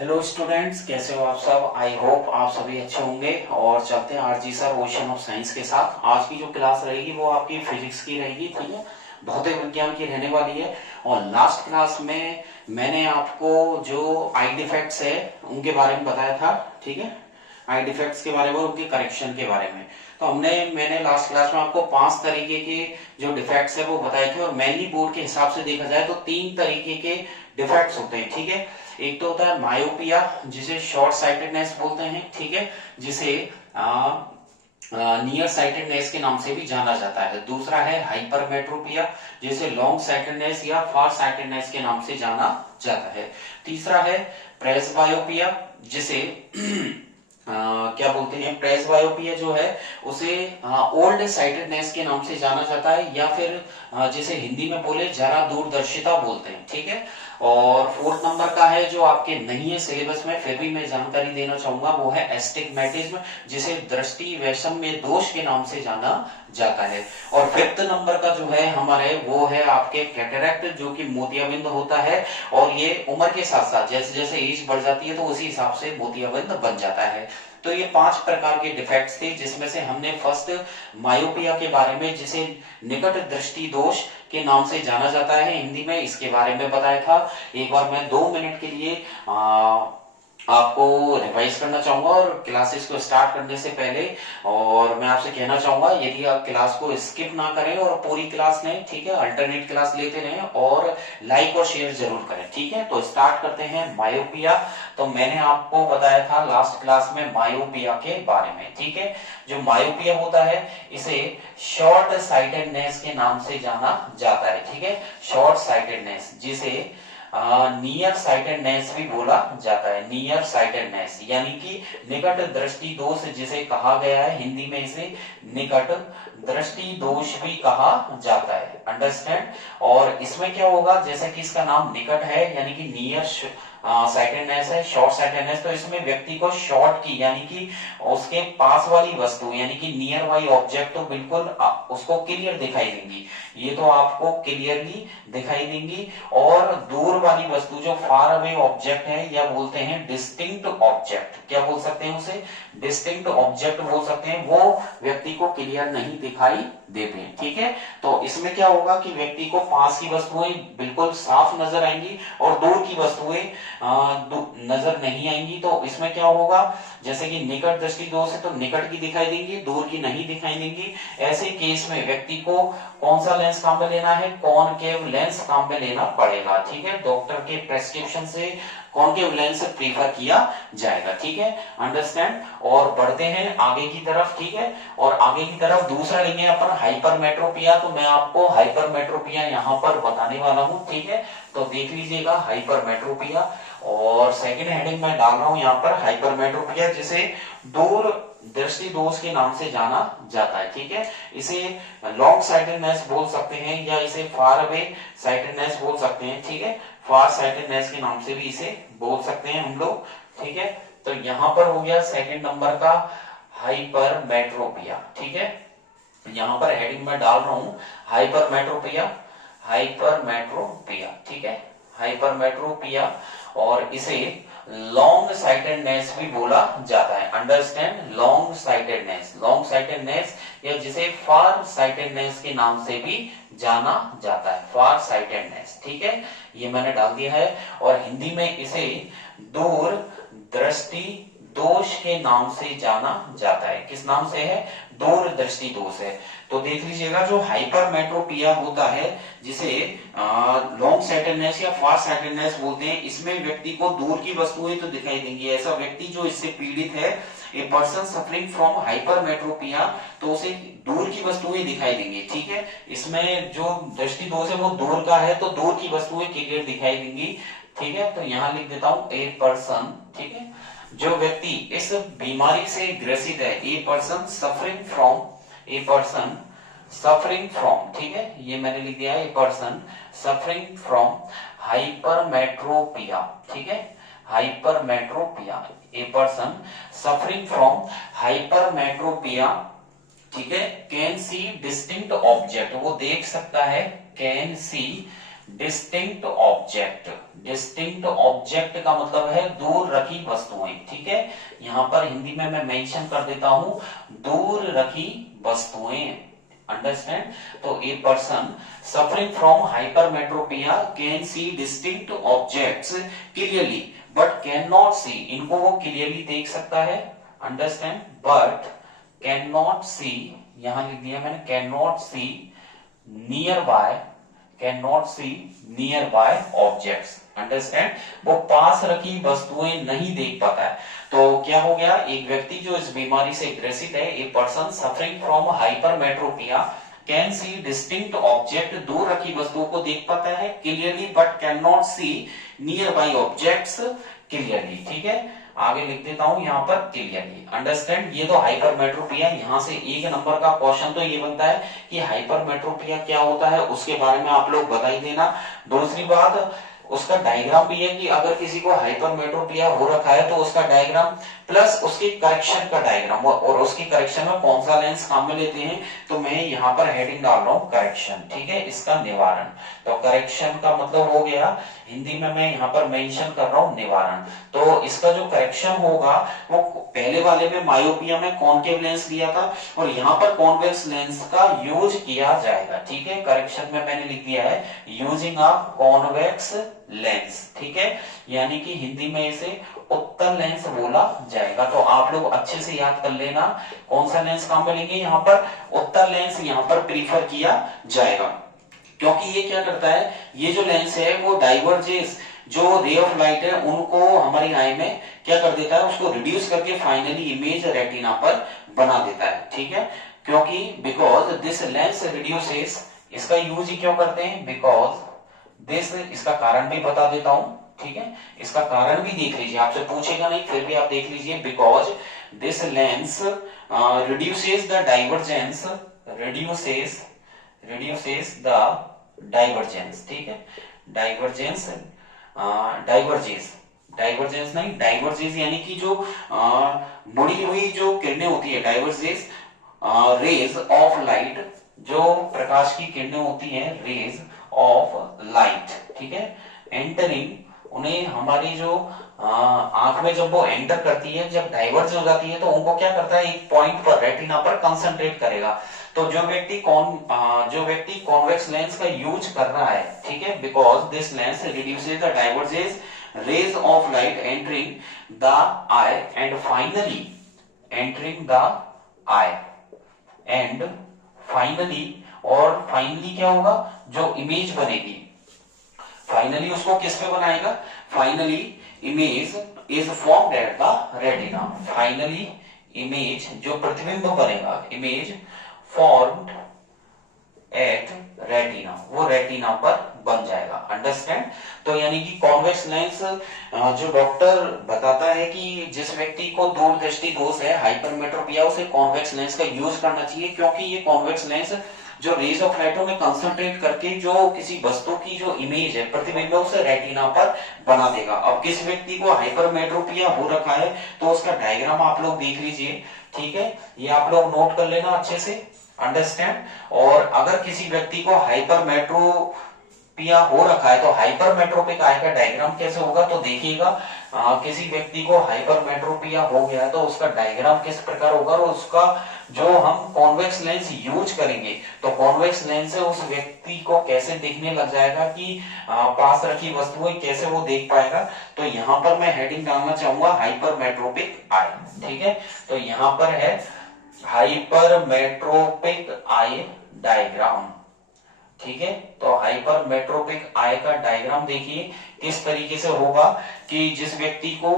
Hello students, कैसे हो आप सब। आई होप आप सभी अच्छे होंगे। और चलते हैं RG sir ocean of science के साथ। आज की जो क्लास रहेगी वो आपकी फिजिक्स की रहेगी, ठीक है, भौतिक विज्ञान की रहने वाली है। और लास्ट क्लास में मैंने आपको जो आई डिफेक्ट्स है उनके बारे में बताया था, ठीक है, आई डिफेक्ट्स के बारे में और उनके करेक्शन के बारे में। तो मैंने लास्ट क्लास में आपको 5 तरीके के जो डिफेक्ट्स है वो बताए थे। और मेनली बोर्ड के हिसाब से देखा जाए तो 3 तरीके के डिफेक्ट्स होते हैं, ठीक है। एक तो होता है मायोपिया, जिसे शॉर्ट साइटेडनेस बोलते हैं, ठीक है, जिसे नियर साइटेडनेस के नाम से भी जाना जाता है। दूसरा है हाइपरमेट्रोपिया, जिसे लॉन्ग साइटेडनेस या फार साइटेडनेस के नाम से जाना जाता है। तीसरा है प्रेसबायोपिया, जिसे क्या बोलते हैं, प्रेसबायोपिया जो है उसे ओल्ड साइटेडनेस के नाम से जाना जाता है, या फिर जिसे हिंदी में बोले जरा दूरदर्शिता बोलते हैं, ठीक है। और फोर्थ नंबर का है जो आपके नहीं है सिलेबस में, फिर भी मैं जानकारी देना चाहूंगा, वो है एस्टिग्मेटिज्म, जिसे दृष्टि वैषम्य दोष के नाम से जाना जाता है। और फिफ्थ नंबर का जो है हमारे, वो है आपके कैटरेक्ट, जो कि मोतियाबिंद होता है। और ये उम्र के साथ साथ जैसे जैसे एज बढ़ जाती है तो उसी हिसाब से मोतियाबिंद बन जाता है। तो ये 5 प्रकार के डिफेक्ट्स थे, जिसमें से हमने फर्स्ट मायोपिया के बारे में, जिसे निकट दृष्टि दोष के नाम से जाना जाता है हिंदी में, इसके बारे में बताया था। एक बार मैं 2 मिनट के लिए आपको रिवाइज करना चाहूंगा और क्लासेस को स्टार्ट करने से पहले, और मैं आपसे कहना चाहूंगा यदि आप क्लास को स्किप ना करें और पूरी क्लास लें, ठीक है, अल्टरनेट क्लास लेते रहें और लाइक और शेयर जरूर करें, ठीक है। तो स्टार्ट करते हैं मायोपिया। तो मैंने आपको बताया था लास्ट क्लास में मायोपिया के बारे में, ठीक है। जो मायोपिया होता है इसे शॉर्ट साइटेडनेस के नाम से जाना जाता है, ठीक है, शॉर्ट साइटेडनेस, जिसे नियर साइटेडनेस भी बोला जाता है। नियर साइटेडनेस यानी कि निकट दृष्टि दोष जिसे कहा गया है, हिंदी में इसे निकट दृष्टि दोष भी कहा जाता है, अंडरस्टैंड। और इसमें क्या होगा, जैसे कि इसका नाम निकट है यानी कि नियर साइटेडनेस है, शॉर्ट साइटेडनेस, तो इसमें व्यक्ति को शॉर्ट की यानी कि उसके पास वाली वस्तु यानी कि नियर वाली ऑब्जेक्ट तो बिल्कुल उसको क्लियर दिखाई देंगी, ये तो आपको क्लियरली दिखाई देंगी। और दूर वाली वस्तु जो फार अवे ऑब्जेक्ट है, या बोलते हैं डिस्टिंक्ट ऑब्जेक्ट, क्या बोल सकते हैं उसे, डिस्टिंक्ट ऑब्जेक्ट बोल सकते हैं, वो व्यक्ति को क्लियर नहीं दिखाई देते हैं, ठीक है। तो इसमें क्या होगा कि व्यक्ति को पास की वस्तुएं बिल्कुल साफ नजर आएंगी और दूर की वस्तुएं नजर नहीं आएंगी। तो इसमें क्या होगा, जैसे कि निकट दृष्टि दोष है तो निकट की दिखाई देंगी, दूर की नहीं दिखाई देंगी। ऐसे केस में व्यक्ति को कौन सा लेंस काम में लेना है, कॉनकेव लेंस काम में लेना पड़ेगा, ठीक है। डॉक्टर के प्रेस्क्रिप्शन से कॉनकेव लेंस प्रीफर किया जाएगा, ठीक है, अंडरस्टैंड। और बढ़ते हैं आगे की तरफ, ठीक है। और आगे की तरफ दूसरा लेंगे अपन हाइपरमेट्रोपिया। तो मैं आपको हाइपरमेट्रोपिया यहाँ पर बताने वाला हूँ, ठीक है। तो देख लीजिएगा हाइपरमेट्रोपिया, और सेकंड हेडिंग में डाल रहा हूं यहाँ पर हाइपरमेट्रोपिया, जिसे दूर दृष्टि दोष के नाम से जाना जाता है, ठीक है। इसे लॉन्ग साइटेडनेस बोल सकते हैं, या इसे फार अवे साइटेडनेस बोल सकते हैं, ठीक है, फार साइटेडनेस के नाम से भी इसे बोल सकते हैं हम लोग, ठीक है। तो यहाँ पर हो गया सेकंड नंबर का हाइपरमेट्रोपिया, ठीक है। यहाँ पर हेडिंग में डाल रहा हूं हाइपरमेट्रोपिया, हाइपरमेट्रोपिया, ठीक है, हाइपरमेट्रोपिया। और इसे लॉन्ग साइटेडनेस भी बोला जाता है, understand, long sightedness, long sightedness, या जिसे फार साइटेडनेस के नाम से भी जाना जाता है, फार साइटेडनेस, ठीक है, ये मैंने डाल दिया है। और हिंदी में इसे दूर दृष्टि दोष के नाम से जाना जाता है। किस नाम से है, दूर दृष्टि दोष है। तो देख लीजिएगा जो हाइपरमेट्रोपिया होता है, जिसे लॉन्ग साइटेडनेस या फार साइटेडनेस बोलते हैं, इसमें व्यक्ति को दूर की वस्तुएं तो दिखाई देंगी। ऐसा व्यक्ति जो इससे पीड़ित है, a person suffering from hypermetropia, तो उसे दूर की वस्तुएं दिखाई देंगी, ठीक है। इसमें जो दृष्टि दोष है वो दूर का है, तो दूर की वस्तुएं क्लियर दिखाई देंगी, ठीक है। तो यहां लिख देता हूं ए पर्सन, ठीक है, जो व्यक्ति इस बीमारी से ग्रसित है, a person suffering from, A person suffering from, ठीक है, ये मैंने लिख दिया है, a person suffering from hypermetropia, ठीक है, hypermetropia, A person suffering from hypermetropia, ठीक है, कैन सी डिस्टिंक्ट ऑब्जेक्ट, वो देख सकता है, can see distinct object, distinct object का मतलब है दूर रखी वस्तुएं, ठीक है। यहां पर हिंदी में मैं मेंशन कर देता हूं दूर रखी वस्तुएं, अंडरस्टैंड। तो a person suffering from hypermetropia can see distinct objects clearly but can not see, इनको वो क्लियरली देख सकता है, understand, but can not see, यहां लिख दिया मैंने can not see nearby, can not see nearby objects, understand, वो पास रखी वस्तुएं नहीं देख पाता है। तो क्या हो गया, एक व्यक्ति जो इस बीमारी से ग्रसित है, a person suffering from hypermetropia can see distinct object, दूर रखी वस्तुओं को देख पाता है clearly but can not see nearby objects clearly, ठीक है। आगे लिख देता हूं यहां पर क्लियरली, अंडरस्टैंड। ये तो हाइपरमेट्रोपिया, यहां से एक नंबर का क्वेश्चन तो ये बनता है कि हाइपरमेट्रोपिया क्या होता है, उसके बारे में आप लोग बता ही देना। दूसरी बात, उसका डायग्राम भी है कि अगर किसी को हाइपरमेट्रोपिया हो रखा है तो उसका डायग्राम प्लस उसके करेक्शन का डायग्राम, और उसकी करेक्शन में कौन सा लेंस काम में लेते हैं, तो मैं यहाँ पर हेडिंग डाल रहा हूँ करेक्शन, ठीक है, इसका निवारण। तो करेक्शन का मतलब हो गया, हिंदी में मैं यहाँ पर मेंशन कर रहा हूँ निवारण। तो इसका जो करेक्शन होगा वो पहले वाले में मायोपिया में कॉनकेव लेंस लिया था और यहाँ पर कॉन्वेक्स लेंस का यूज किया जाएगा, ठीक है। करेक्शन में मैंने लिख दिया है यूजिंग ऑफ कॉन्वेक्स लेंस, ठीक है, यानी कि हिंदी में इसे उत्तल लेंस बोला जाएगा। तो आप लोग अच्छे से याद कर लेना कौन सा लेंस काम में लेंगे, यहाँ पर उत्तल लेंस यहाँ पर प्रीफर किया जाएगा, क्योंकि ये क्या करता है, ये जो लेंस है वो डाइवर्जेस जो रे ऑफ लाइट है उनको हमारी आई में क्या कर देता है, उसको रिड्यूस करके फाइनली इमेज रेटिना पर बना देता है, ठीक है। क्योंकि बिकॉज दिस लेंस रिड्यूसेस, इसका यूज ही क्यों करते हैं, बिकॉज दिस, इसका कारण भी बता देता हूं, ठीक है, इसका कारण भी देख लीजिए, आपसे पूछेगा नहीं फिर भी आप देख लीजिए। Because this lens reduces the divergence, reduces the divergence, ठीक है, डाइवर्जेंस, डाइवर्जेंस नहीं, डाइवर्जेंस यानी कि जो मुड़ी हुई जो किरणें होती है, डाइवर्जेंस रेज ऑफ लाइट, जो प्रकाश की किरणें होती हैं, रेज ऑफ लाइट, ठीक है, एंटरिंग, उन्हें हमारी जो आंख में जब वो एंटर करती है, जब डाइवर्ज हो जाती है तो उनको क्या करता है, एक पॉइंट पर रेटिना पर कंसंट्रेट करेगा। तो जो व्यक्ति कॉन्वेक्स लेंस का यूज कर रहा है, ठीक है, because this lens reduces the divergence rays of light entering the eye and finally entering the eye and finally, और फाइनली क्या होगा, जो इमेज बनेगी, फाइनली उसको किस पे बनाएगा, finally image is formed at the retina, finally image जो प्रतिबिंब बनेगा, इमेज फॉर्म्ड एट रेटिना, वो रेटिना पर बन जाएगा, अंडरस्टैंड। तो यानी कि कॉन्वेक्स लेंस जो डॉक्टर बताता है कि जिस व्यक्ति को दूरदृष्टि दोष है, हाइपरमेट्रोपिया, उसे कॉन्वेक्स लेंस का यूज करना चाहिए, क्योंकि ये कॉन्वेक्स लेंस जो रेज ऑफ लाइट में कंसंट्रेट करके जो किसी वस्तु की जो इमेज है, प्रतिबिंब, उसे रेटिना पर बना देगा। अब किस व्यक्ति को हाइपरमेट्रोपिया हो रखा है तो उसका डायग्राम आप लोग देख लीजिए, ठीक है, ये आप लोग नोट कर लेना अच्छे से, अंडरस्टैंड। और अगर किसी व्यक्ति को हाइपरमेट्रोपिया हो रखा है तो हाइपरमेट्रोपिक आई का डायग्राम कैसे होगा, तो देखिएगा किसी व्यक्ति को हाइपरमेट्रोपिया हो गया है तो उसका डायग्राम किस प्रकार होगा, और उसका जो हम कॉन्वेक्स लेंस यूज करेंगे तो कॉन्वेक्स लेंस से उस व्यक्ति को कैसे देखने लग जाएगा कि पास रखी वस्तुएं कैसे वो देख पाएगा। तो यहाँ पर मैं हेडिंग डालना चाहूंगा हाइपरमेट्रोपिक आई, ठीक है। तो यहाँ पर है हाइपरमेट्रोपिक आई डायग्राम, ठीक है। तो हाइपरमेट्रोपिक आई का डायग्राम देखिए किस तरीके से होगा कि जिस व्यक्ति को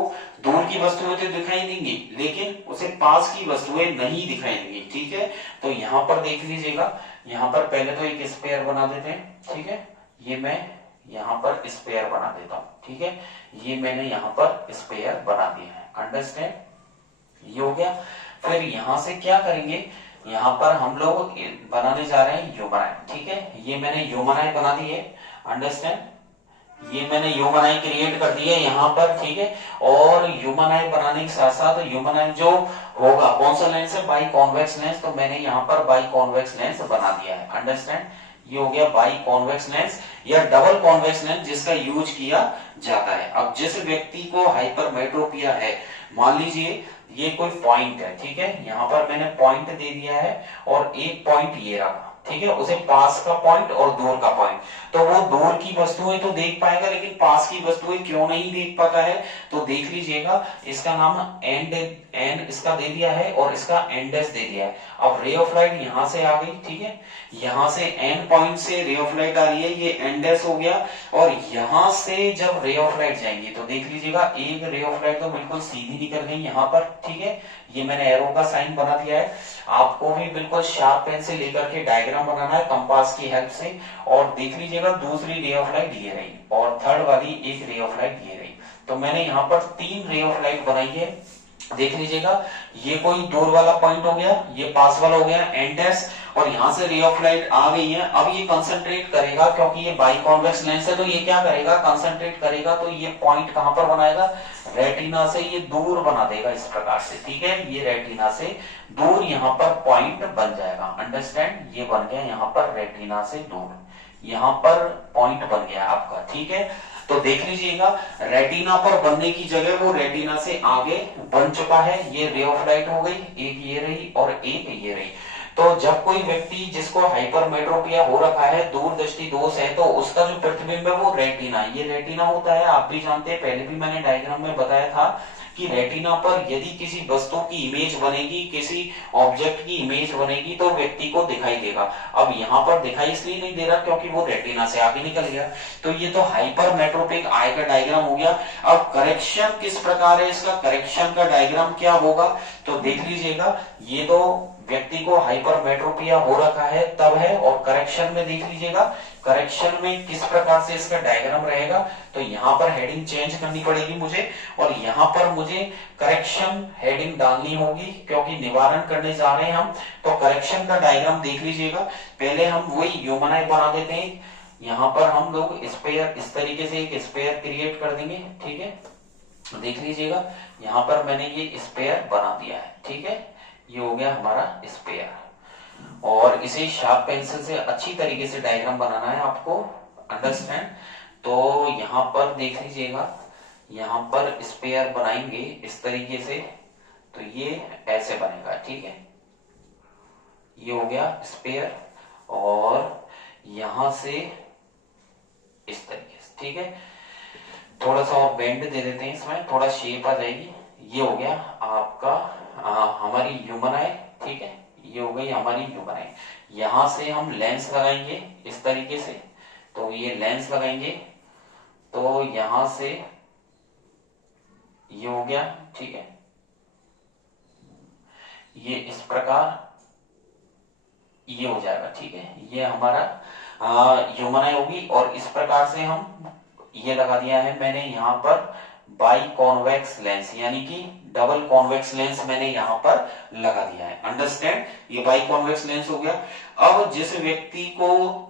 दूर की वस्तुएं तो दिखाई देंगी लेकिन उसे पास की वस्तुएं नहीं दिखाई देंगी, ठीक है। तो यहाँ पर देख लीजिएगा, यहाँ पर पहले तो एक स्पेयर बना देते हैं, ठीक है, ये मैं यहाँ पर स्पेयर बना देता हूँ, ठीक है, ये मैंने यहाँ पर स्पेयर बना दिया है, अंडरस्टैंड, ये हो गया। फिर यहाँ से क्या करेंगे, यहाँ पर हम लोग बनाने जा रहे हैं ह्यूमन, ठीक है, ये मैंने ह्यूमन आई बना दी है, अंडरस्टैंड, ये मैंने ह्यूमन आई क्रिएट कर दी है यहाँ पर, ठीक है। और ह्यूमन आई बनाने के साथ साथ ह्यूमन आई जो होगा कौन सा लेंस है, बाई कॉन्वेक्स लेंस, तो मैंने यहाँ पर बाई कॉन्वेक्स लेंस बना दिया है, अंडरस्टैंड, ये हो गया बाई कॉन्वेक्स लेंस या डबल कॉन्वेक्स लेंस जिसका यूज किया जाता है। अब जिस व्यक्ति को हाइपरमेट्रोपिया है, मान लीजिए ये कोई पॉइंट है, ठीक है, यहां पर मैंने पॉइंट दे दिया है और एक पॉइंट ये रहा, ठीक है, उसे पास का पॉइंट और दूर का पॉइंट, तो वो दूर की वस्तुएं तो देख पाएगा लेकिन पास की वस्तुएं क्यों नहीं देख पाता है, तो देख लीजिएगा इसका नाम एंड इसका दे दिया है और इसका एंडेस दे दिया है। अब रे ऑफ लाइट यहां से आ गई, ठीक है, यहां से एंड पॉइंट से रे ऑफ लाइट आ रही है, ये एंडेस हो गया, और यहां से जब रे ऑफ लाइट जाएंगी तो देख लीजिएगा एक रे ऑफ लाइट तो बिल्कुल सीधी निकल गई यहां पर, ठीक है, ये मैंने एरो का साइन बना दिया है। आपको भी बिल्कुल शार्प पेन से लेकर के डायग्राम बनाना है कंपास की हेल्प से, और देख लीजिएगा दूसरी रे ऑफ लाइट ये रही और थर्ड वाली एक रे ऑफ लाइट ये रही, तो मैंने यहाँ पर 3 रे ऑफ लाइट बनाई है। देख लीजिएगा ये कोई दूर वाला पॉइंट हो गया, ये पास वाला हो गया एंडेस, और यहां से रे ऑफ लाइट आ गई है। अब ये कंसंट्रेट करेगा क्योंकि ये बाई कॉन्वेक्स लेंस है, तो ये क्या करेगा, कंसंट्रेट करेगा, तो ये पॉइंट कहां पर बनाएगा, रेटिना से ये दूर बना देगा इस प्रकार से, ठीक है, ये रेटिना से दूर यहाँ पर पॉइंट बन जाएगा, अंडरस्टैंड, ये बन गया यहाँ पर रेटिना से दूर, यहाँ पर पॉइंट बन गया आपका, ठीक है। तो देख लीजिएगा रेटिना पर बनने की जगह वो रेटिना से आगे बन चुका है, ये रे ऑफ लाइट हो गई, एक ये रही और एक ये रही। तो जब कोई व्यक्ति जिसको हाइपरमेट्रोपिया हो रखा है, दूरदृष्टि दोष है, तो उसका जो प्रतिबिंब है वो रेटिना, ये रेटिना होता है, आप भी जानते हैं, पहले भी मैंने डायग्राम में बताया था कि रेटिना पर यदि किसी वस्तु की इमेज बनेगी, किसी ऑब्जेक्ट की इमेज बनेगी तो व्यक्ति को दिखाई देगा। अब यहाँ पर दिखाई इसलिए नहीं दे रहा क्योंकि वो रेटिना से आगे निकल गया, तो ये तो हाइपरमेट्रोपिक आई का डायग्राम हो गया। अब करेक्शन किस प्रकार है, इसका करेक्शन का डायग्राम क्या होगा, तो देख लीजिएगा ये तो व्यक्ति को हाइपरमेट्रोपिया हो रखा है तब है, और करेक्शन में देख लीजिएगा करेक्शन में किस प्रकार से इसका डायग्राम रहेगा, तो यहाँ पर हेडिंग चेंज करनी पड़ेगी मुझे, और यहाँ पर मुझे करेक्शन हेडिंग डालनी होगी क्योंकि निवारण करने जा रहे हैं हम। तो करेक्शन का डायग्राम देख लीजिएगा, पहले हम वही ह्यूमनाइज बना देते हैं, यहाँ पर हम लोग स्पेयर इस तरीके से एक स्पेयर क्रिएट कर देंगे, ठीक है, देख लीजिएगा यहाँ पर मैंने ये स्पेयर बना दिया है, ठीक है, ये हो गया हमारा स्पेयर, और इसे शार्प पेंसिल से अच्छी तरीके से डायग्राम बनाना है आपको, अंडरस्टैंड। तो यहाँ पर देख लीजिएगा, यहाँ पर स्पेयर बनाएंगे इस तरीके से, तो ये ऐसे बनेगा, ठीक है, ये हो गया स्पेयर, और यहां से इस तरीके से, ठीक है, थोड़ा सा और बेंड दे देते हैं, इसमें थोड़ा शेप आ जाएगी, ये हो गया आपका हमारी ह्यूमन आई, ठीक है, ये हो गई हमारी ह्यूमन आई। यहां से हम लेंस लगाएंगे इस तरीके से, तो ये लेंस लगाएंगे, तो यहां से ये हो गया, ठीक है, ये इस प्रकार ये हो जाएगा, ठीक है, ये हमारा ह्यूमन आई होगी, और इस प्रकार से हम ये लगा दिया है मैंने यहाँ पर बाई कॉन्वेक्स लेंस, यानी कि डबल कॉन्वेक्स लेंस मैंने यहाँ पर लगा दिया है, अंडरस्टैंड, ये बाई कॉन्वेक्स लेंस हो गया। अब जिस व्यक्ति को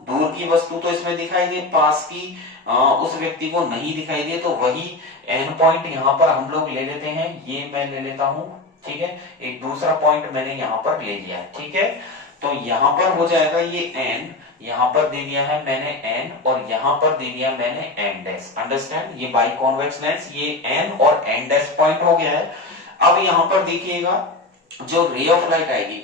दूर की वस्तु तो इसमें दिखाई दे, पास की उस व्यक्ति को नहीं दिखाई दे, तो वही एंड पॉइंट यहाँ पर हम लोग ले लेते हैं, ये मैं ले लेता हूं, ठीक है, एक दूसरा पॉइंट मैंने यहाँ पर ले लिया है, ठीक है, तो यहाँ पर हो जाएगा ये एन, यहाँ पर दे दिया है मैंने एन, और यहाँ पर दे दिया मैंने एन डैश, अंडरस्टैंड, ये बाई कॉन्वेक्स लेंस, ये एन और एन डैश पॉइंट हो गया है। अब यहाँ पर देखिएगा जो रे ऑफ लाइट आएगी,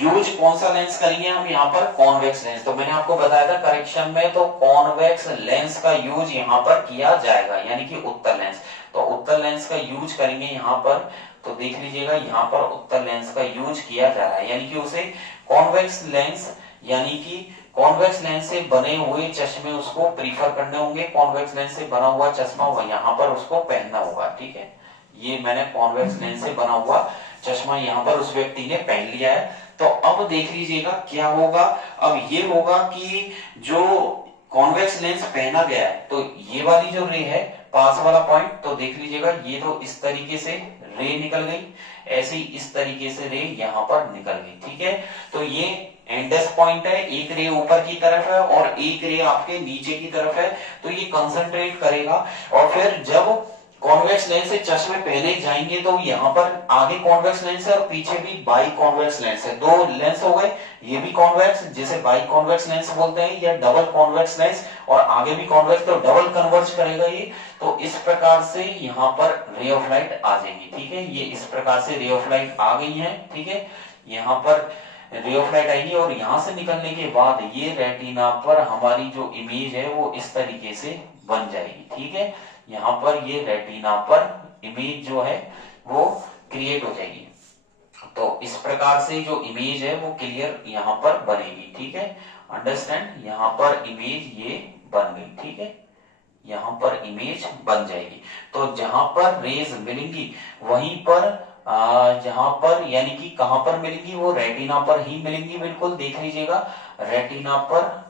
यूज कौन सा लेंस करेंगे हम यहाँ पर, कॉन्वेक्स लेंस, तो मैंने आपको बताया था करेक्शन में, तो कॉन्वेक्स लेंस का यूज यहाँ पर किया जाएगा, यानी कि उत्तल लेंस, तो उत्तल लेंस का यूज करेंगे यहाँ पर, तो देख लीजिएगा यहाँ पर उत्तल लेंस का यूज किया जा रहा है, यानी कि उसे कॉन्वेक्स लेंस, यानी कि कॉन्वेक्स लेंस से बने हुए चश्मे उसको प्रीफर करने होंगे, कॉन्वेक्स लेंस से बना हुआ चश्मा यहाँ पर उसको पहनना होगा, ठीक है, ये मैंने कॉन्वेक्स लेंस से बना हुआ चश्मा यहाँ पर उस व्यक्ति ने पहन लिया है। तो अब देख लीजिएगा क्या होगा, अब ये होगा कि जो कॉन्वेक्स लेंस पहना गया है, तो ये वाली जो रे है पास वाला पॉइंट, तो देख लीजिएगा ये तो इस तरीके से रे निकल गई, ऐसे ही इस तरीके से रे यहाँ पर निकल गई, ठीक है, तो ये एंडस पॉइंट है, एक रे ऊपर की तरफ है और एक रे आपके नीचे की तरफ है, तो ये कंसंट्रेट करेगा, और फिर जब कॉन्वेक्स लेंस से चश्मे पहने जाएंगे तो यहाँ पर आगे कॉन्वेक्स लेंस है और पीछे भी बाई कॉन्वेक्स लेंस है, दो लेंस हो गए। ये भी कॉन्वेक्स जिसे बाई कॉन्वेक्स लेंस बोलते हैं, या डबल कॉन्वेक्स लेंस, और आगे भी कॉन्वेक्स, तो डबल कन्वर्ज करेगा ये। तो इस प्रकार से यहाँ पर रे ऑफ लाइट आ जाएगी, ठीक है। ये इस प्रकार से रे ऑफ लाइट आ गई है, ठीक है। यहाँ पर रे ऑफ लाइट आएगी और यहाँ से निकलने के बाद ये रेटिना पर हमारी जो इमेज है वो इस तरीके से बन जाएगी, ठीक है। यहाँ पर ये रेटिना पर इमेज जो है वो क्रिएट हो जाएगी। तो इस प्रकार से जो इमेज है वो क्लियर यहाँ पर बनेगी, ठीक है। अंडरस्टैंड, यहाँ पर इमेज ये बन गई, ठीक है। यहाँ पर इमेज बन जाएगी। तो जहां पर रेज मिलेंगी वहीं पर जहां पर यानी कि कहां पर मिलेंगी, वो रेटिना पर ही मिलेंगी, बिल्कुल देख लीजिएगा, रेटिना पर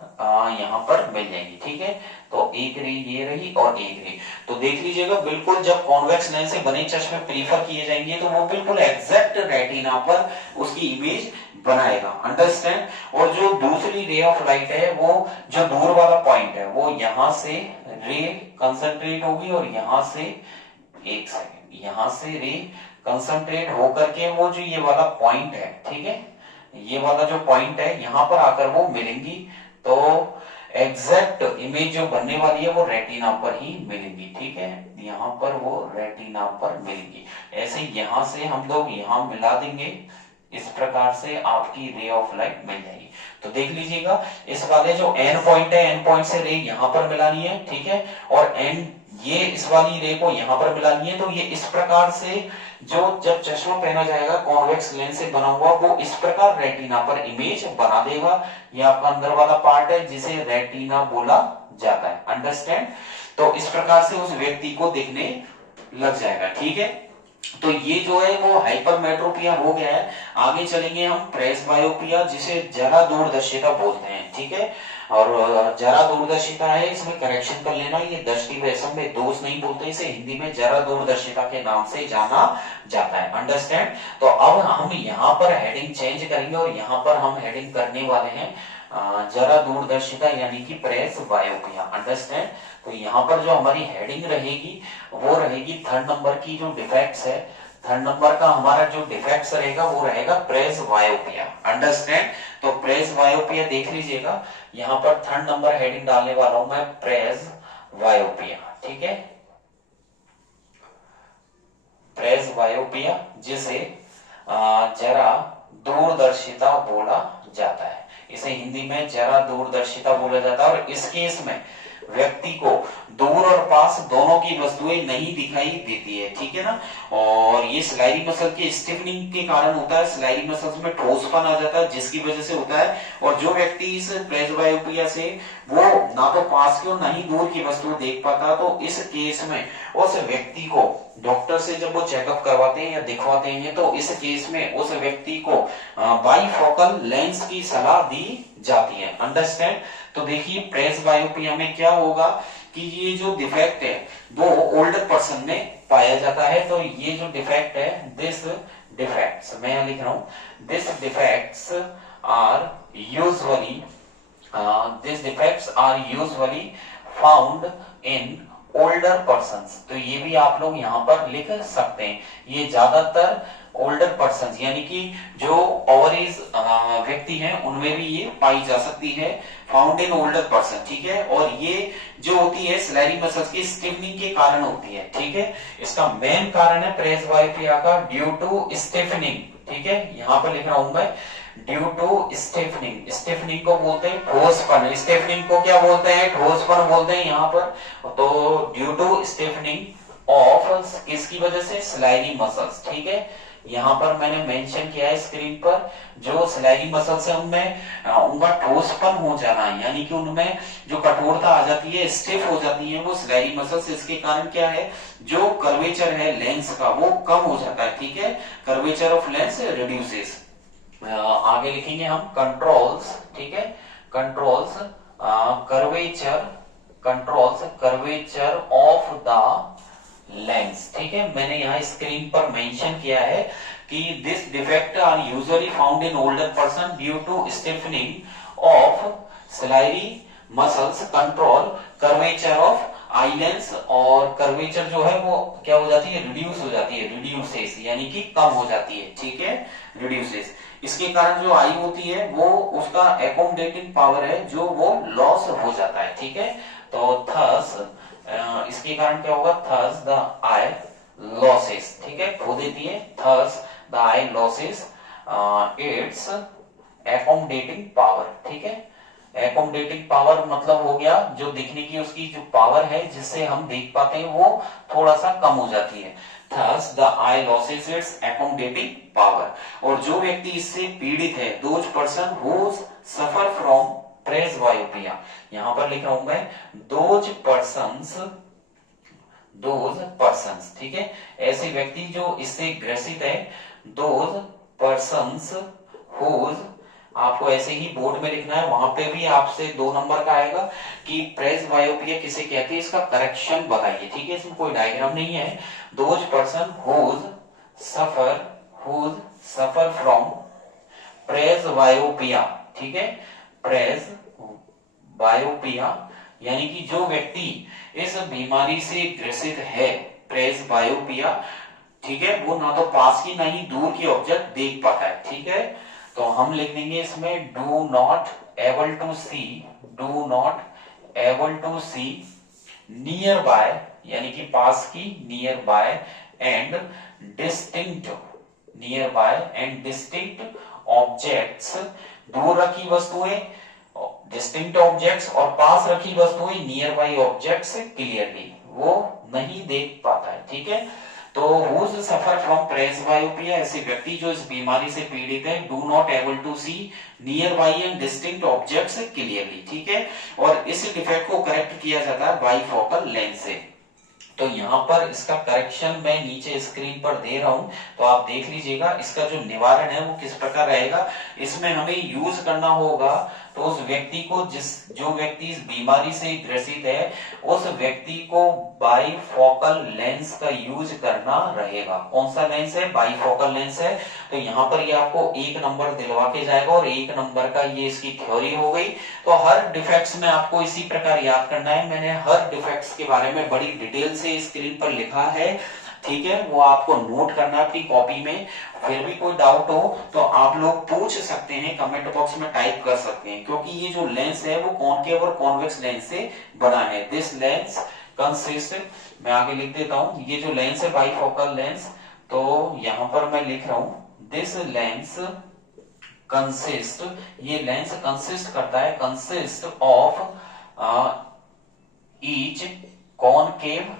यहाँ पर मिल जाएंगी, ठीक है। तो एक रे ये रही और एक रे, तो देख लीजिएगा बिल्कुल जब कॉन्वेक्स लेंस से बने चश्मे प्रीफर किए जाएंगे तो वो बिल्कुल एग्जैक्ट रेटिना पर उसकी इमेज बनाएगा, अंडरस्टैंड। और जो दूसरी रे ऑफ लाइट है वो जो दूर वाला पॉइंट है वो यहां से रे कंसंट्रेट होगी और यहां से, एक सेकेंड, यहां से रे कंसंट्रेट होकर के वो जो ये वाला पॉइंट है, ठीक है, ये वाला जो पॉइंट है यहाँ पर आकर वो मिलेंगी। तो एग्जैक्ट इमेज जो बनने वाली है वो रेटिना पर ही मिलेंगी, ठीक है। यहाँ पर वो रेटिना पर मिलेंगी। ऐसे यहाँ से हम लोग यहाँ मिला देंगे, इस प्रकार से आपकी रे ऑफ लाइट मिल जाएगी। तो देख लीजिएगा इस वाले जो एन पॉइंट है, एन पॉइंट से रे यहाँ पर मिलानी है, ठीक है, और एन ये इस वाली रे को यहाँ पर मिलानी है। तो ये इस प्रकार से जो जब चश्मा पहना जाएगा कॉन्वेक्स लेंस से बना हुआ वो इस प्रकार रेटिना पर इमेज बना देगा। ये आपका अंदर वाला पार्ट है जिसे रेटिना बोला जाता है, अंडरस्टैंड। तो इस प्रकार से उस व्यक्ति को दिखने लग जाएगा, ठीक है। तो ये जो है वो हाइपरमेट्रोपिया हो गया है। आगे चलेंगे हम प्रेसबायोपिया, जिसे जरा दूरदर्शिता बोलते हैं, ठीक है। और जरा दूरदर्शिता है, इसमें करेक्शन कर लेना, ये दृष्टि वैषम में दोष नहीं बोलते, इसे हिंदी में जरा दूरदर्शिता के नाम से जाना जाता है, अंडरस्टैंड। तो अब हम यहाँ पर हेडिंग चेंज करेंगे और यहाँ पर हम हेडिंग करने वाले हैं जरा दूरदर्शिता यानी कि प्रेसबायोपिया, अंडरस्टैंड। तो यहाँ पर जो हमारी हेडिंग रहेगी वो रहेगी थर्ड नंबर की जो डिफेक्ट्स है, थर्ड नंबर का हमारा जो डिफेक्ट्स रहेगा वो रहेगा प्रेसबायोपिया, अंडरस्टैंड। तो प्रेसबायोपिया देख लीजिएगा, यहाँ पर थर्ड नंबर हेडिंग डालने वाला हूं मैं प्रेसबायोपिया, ठीक है। प्रेसबायोपिया जिसे जरा दूरदर्शिता बोला जाता है, इसे हिंदी में जरा दूरदर्शिता बोला जाता है। और इस केस में व्यक्ति को दूर और पास दोनों की वस्तुएं नहीं दिखाई देती है, ठीक है ना। और ये स्लाइडिंग मसल के स्टिफनिंग के कारण होता है, स्लाइडिंग मसल्स में ठोसपन आ जाता है जिसकी वजह से होता है। और जो व्यक्ति इस प्रेसबायोपिया से वो ना तो पास की और ना ही दूर की वस्तु देख पाता, तो इस केस में उस व्यक्ति को डॉक्टर से जब वो चेकअप करवाते हैं या दिखवाते हैं तो इस केस में उस व्यक्ति को बाईफोकल लेंस की सलाह दी जाती है, अंडरस्टैंड। तो देखिए प्रेसबायोपिया में क्या होगा कि ये जो डिफेक्ट है वो ओल्डर पर्सन में पाया जाता है। तो ये जो डिफेक्ट है, दिस डिफेक्ट्स, मैं यहां लिख रहा हूं, this defects are usually found in older persons. तो ये भी आप लोग यहाँ पर लिख सकते हैं, ये ज्यादातर ओल्डर पर्सन यानी कि जो ओवर एज व्यक्ति हैं उनमें भी ये पाई जा सकती है, फाउंड इन ओल्डर पर्सन, ठीक है। और ये जो होती है स्लाइडिंग मसल्स की स्टिफनिंग के कारण होती है, ठीक है। इसका मेन कारण है प्रेसबायोपिया का ड्यू टू स्टिफनिंग, ठीक है। यहाँ पर लिख रहा हूं मैं ड्यू टू स्टिफनिंग, स्टिफनिंग को बोलते हैं ठोसपन, स्टिफनिंग को क्या बोलते हैं, ठोसपन बोलते हैं यहाँ पर। तो ड्यू टू स्टिफनिंग ऑफ किसकी वजह से, स्लाइडिंग मसल्स, ठीक है। यहाँ पर मैंने मेंशन किया है स्क्रीन पर, जो स्लाइडिंग मसल्स है उनमें उनका ठोसपन हो जाना है, यानी कि उनमें जो कठोरता आ जाती है, स्टिफ हो जाती है वो स्लाइडिंग मसल्स। इसके कारण क्या है, जो कर्वेचर है लेंस का वो कम हो जाता है, ठीक है। Curvature of lens reduces. आगे लिखेंगे हम कंट्रोल्स, ठीक है, controls curvature of the lens, ठीक है। मैंने यहाँ स्क्रीन पर मेंशन किया है कि this defect are usually found in older person due to stiffening of sliding muscles, control curvature of eye lens और कर्वेचर जो है वो क्या हो जाती है, रिड्यूस हो जाती है, रिड्यूसेस यानी कि कम हो जाती है, ठीक है, रिड्यूसेस। इसके कारण जो आई होती है वो उसका एकोमोडेटिंग पावर है जो वो लॉस हो जाता है, ठीक है। तो थस इसके कारण क्या होगा, थस द आई लॉसेस, ठीक है, खो देती है, thus the I losses it's accommodating power, ठीक है। एकोमोडेटिंग पावर मतलब हो गया जो दिखने की उसकी जो पावर है जिससे हम देख पाते हैं वो थोड़ा सा कम हो जाती है। Thus the eye loses its accommodating power। और जो व्यक्ति इससे पीड़ित है, those person who suffer from presbyopia, यहां पर लिख रहा हूं मैं those persons, ठीक है, ऐसे व्यक्ति जो इससे ग्रसित है, those persons whose, आपको ऐसे ही बोर्ड में लिखना है, वहां पे भी आपसे 2 नंबर का आएगा कि प्रेसबायोपिया किसे कहते हैं, इसका करेक्शन बताइए, ठीक है, इसमें कोई डायग्राम नहीं है। Those person whose suffer from presbyopia, ठीक है, प्रेसबायोपिया यानी कि जो व्यक्ति इस बीमारी से ग्रसित है, प्रेसबायोपिया, ठीक है, वो ना तो पास की ना ही दूर की ऑब्जेक्ट देख पाता है, ठीक है। तो हम लिख देंगे इसमें do not able to see nearby यानी कि पास की, nearby and distinct objects, दूर रखी वस्तुएं डिस्टिंक्ट ऑब्जेक्ट्स और पास रखी वस्तुएं नियर बाय ऑब्जेक्ट्स क्लियरली वो नहीं देख पाता है, ठीक है। तो whose suffer from presbyopia, ऐसे व्यक्ति जो इस बीमारी से पीड़ित है, do not able to see nearby and distinct objects clearly, ठीक है। और इस डिफेक्ट को करेक्ट किया जाता है बाइफोकल लेंस से। तो यहाँ पर इसका करेक्शन मैं नीचे स्क्रीन पर दे रहा हूं, तो आप देख लीजिएगा इसका जो निवारण है वो किस प्रकार रहेगा। इसमें हमें यूज करना होगा तो उस व्यक्ति को, जो व्यक्ति इस बीमारी से ग्रसित है, उस व्यक्ति को बाइफोकल लेंस का यूज करना रहेगा। कौन सा लेंस है, बाइफोकल लेंस है। तो यहाँ पर ये आपको 1 नंबर दिलवा के जाएगा और 1 नंबर का ये इसकी थ्योरी हो गई। तो हर डिफेक्ट्स में आपको इसी प्रकार याद करना है। मैंने हर डिफेक्ट्स के बारे में बड़ी डिटेल से स्क्रीन पर लिखा है, ठीक है, वो आपको नोट करना है अपनी कॉपी में। फिर भी कोई डाउट हो तो आप लोग पूछ सकते हैं, कमेंट बॉक्स में टाइप कर सकते हैं, क्योंकि ये जो लेंस है वो कॉनकेव और कॉन्वेक्स लेंस से बना है। दिस लेंस कंसिस्ट, मैं आगे लिख देता हूं, ये जो लेंस है बाइफोकल लेंस, तो यहां पर मैं लिख रहा हूं दिस लेंस कंसिस्ट, ये लेंस कंसिस्ट करता है, कंसिस्ट ऑफ ईच कॉनकेव,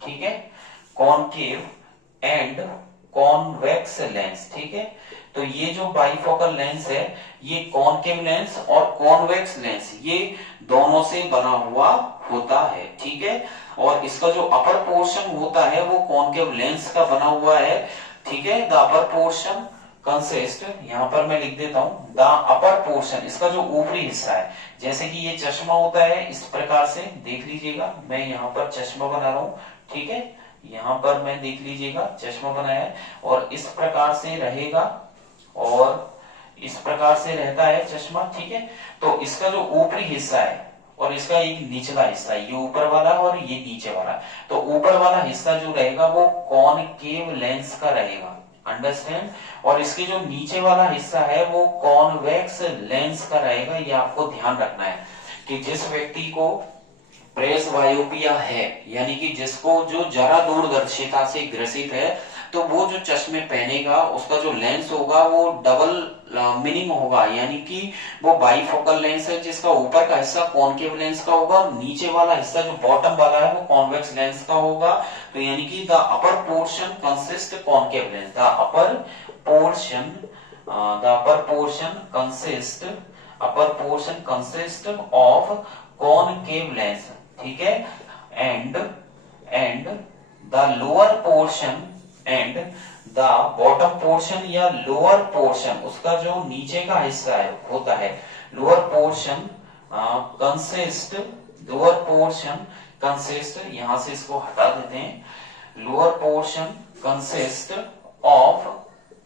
ठीक है, कॉनकेव एंड कॉन्वेक्स लेंस, ठीक है। तो ये जो बाइफोकल लेंस है ये कॉनकेव लेंस और कॉन्वेक्स लेंस ये दोनों से बना हुआ होता है, ठीक है। और इसका जो अपर पोर्शन होता है वो कॉनकेव लेंस का बना हुआ है, ठीक है। द अपर पोर्शन कंसिस्ट, यहां पर मैं लिख देता हूं द अपर पोर्शन, इसका जो ऊपरी हिस्सा है, जैसे कि ये चश्मा होता है, इस प्रकार से देख लीजिएगा, मैं यहाँ पर चश्मा बना रहा हूं, ठीक है, यहाँ पर मैं देख लीजिएगा चश्मा बनाया है और इस प्रकार से रहेगा और इस प्रकार से रहता है चश्मा, ठीक है। तो इसका जो ऊपरी हिस्सा है और इसका एक निचला हिस्सा है, ये ऊपर वाला और ये नीचे वाला, तो ऊपर वाला हिस्सा जो रहेगा वो कॉनकेव लेंस का रहेगा, अंडरस्टैंड। और इसके जो नीचे वाला हिस्सा है वो कॉन्वेक्स लेंस का रहेगा। ये आपको ध्यान रखना है कि जिस व्यक्ति को प्रेसबायोपिया है, यानी कि जिसको जो जरा दूरदर्शिता से ग्रसित है, तो वो जो चश्मे पहनेगा उसका जो लेंस होगा वो डबल मीनिंग होगा, यानी कि वो बाइफोकल लेंस है जिसका ऊपर का हिस्सा कॉनकेव लेंस का होगा और नीचे वाला हिस्सा जो बॉटम वाला है वो कॉन्वेक्स लेंस का होगा। तो यानी कि the upper portion consist concave lens, the upper portion consist of concave lens, ठीक है, and the lower portion and the bottom portion या लोअर पोर्शन, उसका जो नीचे का हिस्सा है होता है लोअर पोर्शन कंसिस्ट, यहां से इसको हटा देते हैं, lower portion consist of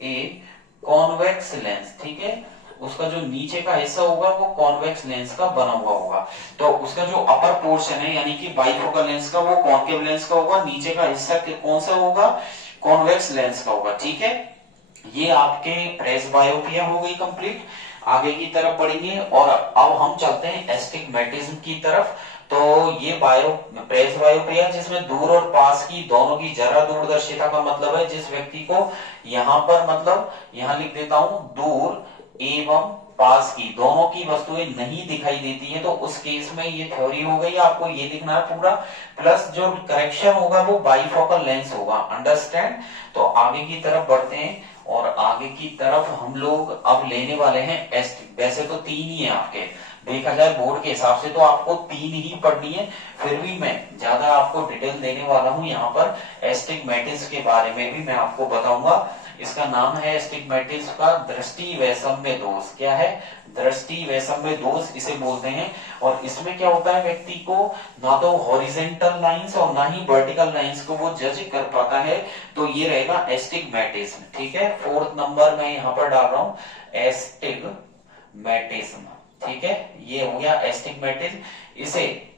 a convex lens, ठीक है, उसका जो नीचे का हिस्सा होगा वो कॉन्वेक्स लेंस का बना हुआ होगा। तो उसका जो अपर पोर्शन है यानी कि बाइफोकल लेंस का वो कॉन्केव लेंस का होगा, नीचे का हिस्सा कौन सा होगा, कॉन्वेक्स लेंस का होगा। ठीक है, ये आपके प्रेसबायोपिया हो गई कंप्लीट। आगे की तरफ बढ़ेंगे और अब हम चलते हैं एस्टिग्मेटिज्म की तरफ। तो ये प्रेसबायोपिया जिसमें दूर और पास की दोनों की जरा दूरदर्शिता का मतलब है जिस व्यक्ति को यहाँ पर मतलब यहाँ लिख देता हूं दूर एवं पास की दोनों की वस्तुएं नहीं दिखाई देती है, तो उस केस में ये थ्योरी हो गई, आपको ये दिखना है पूरा। प्लस जो करेक्शन होगा वो बाइफोकल लेंस होगा। अंडरस्टैंड। तो आगे की तरफ बढ़ते हैं और आगे की तरफ हम लोग अब लेने वाले हैं वैसे तो 3 ही है आपके, देखा जाए बोर्ड के हिसाब से तो आपको 3 ही पढ़नी है, फिर भी मैं ज्यादा आपको डिटेल देने वाला हूं। यहाँ पर एस्टिग्मेटिस के बारे में भी मैं आपको बताऊंगा। इसका नाम है एस्टिग्मेटिस का दृष्टि वैषम्य दोष। क्या है, दृष्टि वैषम्य दोष इसे बोलते हैं। और इसमें क्या होता है, व्यक्ति को ना तो हॉरिजेंटल लाइंस और ना ही वर्टिकल लाइंस को वो जज कर पाता है, तो ये रहेगा एस्टिग्मेटिज्म। ठीक है, 4th नंबर मैं यहाँ पर डाल रहा हूं एस्टिग्मेटिज्म। ठीक है, ये हो गया एस्टिग्मेटिज्म। इसे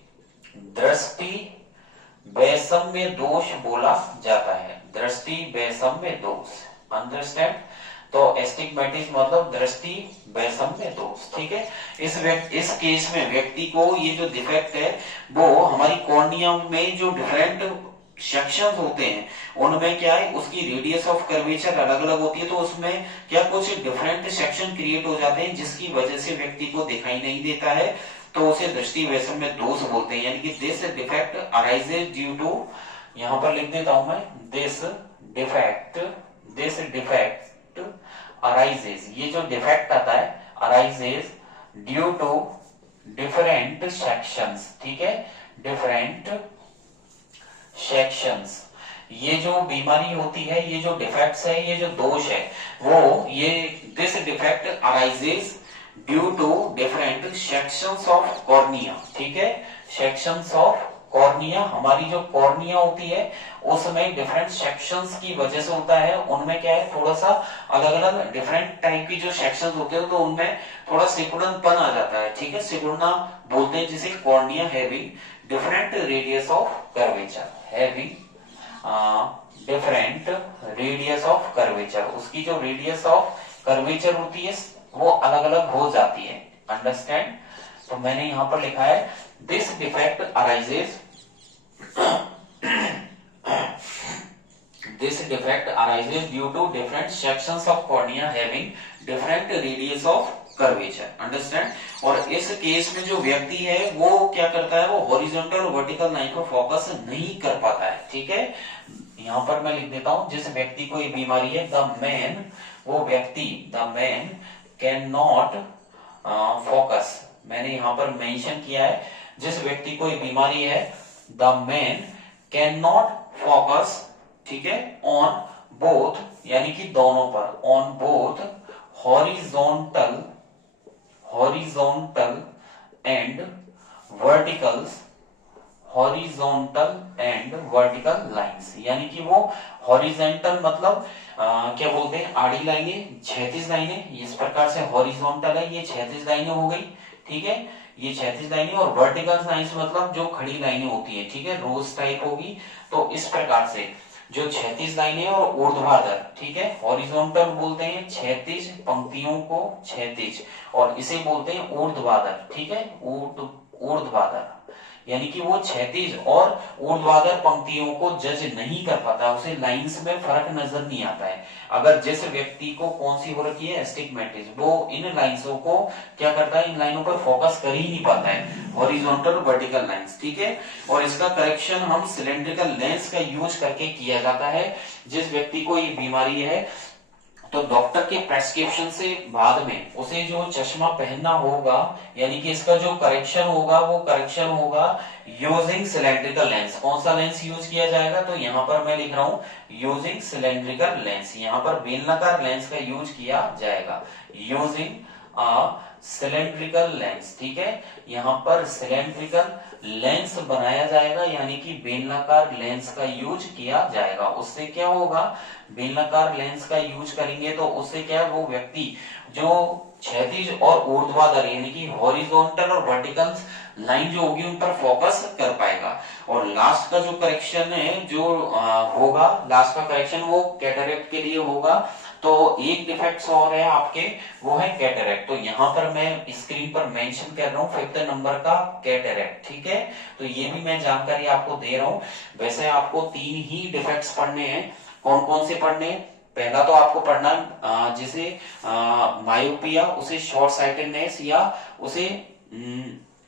दृष्टि वैषम्य दोष बोला जाता है, दृष्टि वैषम्य दोष। अंडरस्टैंड। तो एस्टिग्मेटिज्म मतलब दृष्टि वैषम्य दोष। ठीक है, इस केस में व्यक्ति को ये जो डिफेक्ट है वो हमारी कॉर्निया में जो डिफरेंट सेक्शंस होते हैं उनमें क्या है, उसकी रेडियस ऑफ कर्वेचर अलग अलग होती है, तो उसमें क्या कुछ डिफरेंट सेक्शन क्रिएट हो जाते हैं जिसकी वजह से व्यक्ति को दिखाई नहीं देता है, तो उसे दृष्टि वैषम्य दोष बोलते हैं। यानी कि this defect arises due to, यहां पर लिख देता हूं मैं, दिस डिफेक्ट अराइजेज, ये जो डिफेक्ट आता है arises due to different sections. ठीक है, डिफरेंट सेक्शंस। ये जो बीमारी होती है, ये जो डिफेक्ट्स है, ये जो दोष है वो ये this defect arises due to different sections of cornea. ठीक है, सेक्शंस ऑफ कॉर्निया, हमारी जो कॉर्निया होती है उसमें डिफरेंट सेक्शंस की वजह से होता है। उनमें क्या है, थोड़ा सा अलग अलग डिफरेंट टाइप की जो सेक्शंस होते हैं तो उनमें थोड़ा सिकुड़नपन आ जाता है। ठीक है, सिकुड़ना बोलते हैं जिसे cornea having different radius of curvature, having different radius of curvature, उसकी जो रेडियस ऑफ कर्वेचर होती है वो अलग अलग हो जाती है। अंडरस्टैंड। तो मैंने यहां पर लिखा है this defect arises this defect arises due to different sections of cornea having different radius of curvature. Understand. और इस केस में जो व्यक्ति है वो क्या करता है, वो हॉरिजॉन्टल और वर्टिकल लाइन को फोकस नहीं कर पाता है। ठीक है, यहां पर मैं लिख देता हूं जिस व्यक्ति को ये बीमारी है, द मैन, वो व्यक्ति, the man can not focus, मैंने यहां पर मेंशन किया है जिस व्यक्ति को ये बीमारी है, the man can not focus. ठीक है, ऑन बोथ, यानी कि दोनों पर, on both horizontal and verticals, horizontal and vertical lines. यानी कि वो हॉरिजॉन्टल मतलब क्या बोलते हैं, आड़ी लाइनें, क्षैतिज लाइनें, इस प्रकार से हॉरिजॉन्टल है, ये क्षैतिज लाइनें हो गई। ठीक है, ये क्षैतिज लाइनें, और वर्टिकल लाइंस मतलब जो खड़ी लाइनें होती है, ठीक है, रोज टाइप होगी। तो इस प्रकार से जो क्षैतिज लाइनें और ऊर्ध्वाधर, ठीक है, हॉरिजॉन्टल बोलते हैं क्षैतिज पंक्तियों को क्षैतिज, और इसे बोलते हैं ऊर्ध्वाधर। ठीक है, ऊर्ध्वाधर, यानी कि वो क्षैतिज और ऊर्ध्वाधर पंक्तियों को जज नहीं कर पाता, उसे लाइंस में फर्क नजर नहीं आता है। अगर जिस व्यक्ति को कौन सी हो रखी है, एस्टिग्मेटिस, वो इन लाइंसों को क्या करता है, इन लाइनों पर फोकस कर ही नहीं पाता है, हॉरिजॉन्टल वर्टिकल लाइंस। ठीक है, और इसका करेक्शन हम सिलेंड्रिकल लेंस का यूज करके किया जाता है। जिस व्यक्ति को ये बीमारी है तो डॉक्टर के प्रेस्क्रिप्शन से बाद में उसे जो चश्मा पहनना होगा, यानी कि इसका जो करेक्शन होगा वो करेक्शन होगा यूजिंग सिलेंड्रिकल लेंस। कौन सा लेंस यूज किया जाएगा, तो यहाँ पर मैं लिख रहा हूं यूजिंग सिलेंड्रिकल लेंस, यहाँ पर बेलनाकार लेंस का यूज किया जाएगा, यूजिंग सिलेंड्रिकल लेंस। ठीक है, यहाँ पर सिलेंड्रिकल लेंस बनाया जाएगा, यानी कि बेलनाकार लेंस का यूज किया जाएगा। उससे क्या होगा, बेलनाकार लेंस का यूज करेंगे तो उससे क्या, वो व्यक्ति जो क्षैतिज और ऊर्ध्वाधर यानी कि हॉरिजॉन्टल और वर्टिकल लाइन जो होगी उन पर फोकस कर पाएगा। और लास्ट का जो करेक्शन है जो होगा, लास्ट का करेक्शन वो कैटरेक्ट के लिए होगा। तो एक डिफेक्ट्स और है आपके, वो है कैटरेक्ट। तो यहाँ पर मैं स्क्रीन पर मेंशन कर रहा हूँ 5th नंबर का कैटरेक्ट, ठीक है। तो ये भी मैं जानकारी आपको दे रहा हूँ। वैसे आपको 3 ही डिफेक्ट्स पढ़ने हैं। कौन कौन से पढ़ने हैं? पहला तो आपको पढ़ना है जिसे मायोपिया, उसे शॉर्ट साइटेडनेस या उसे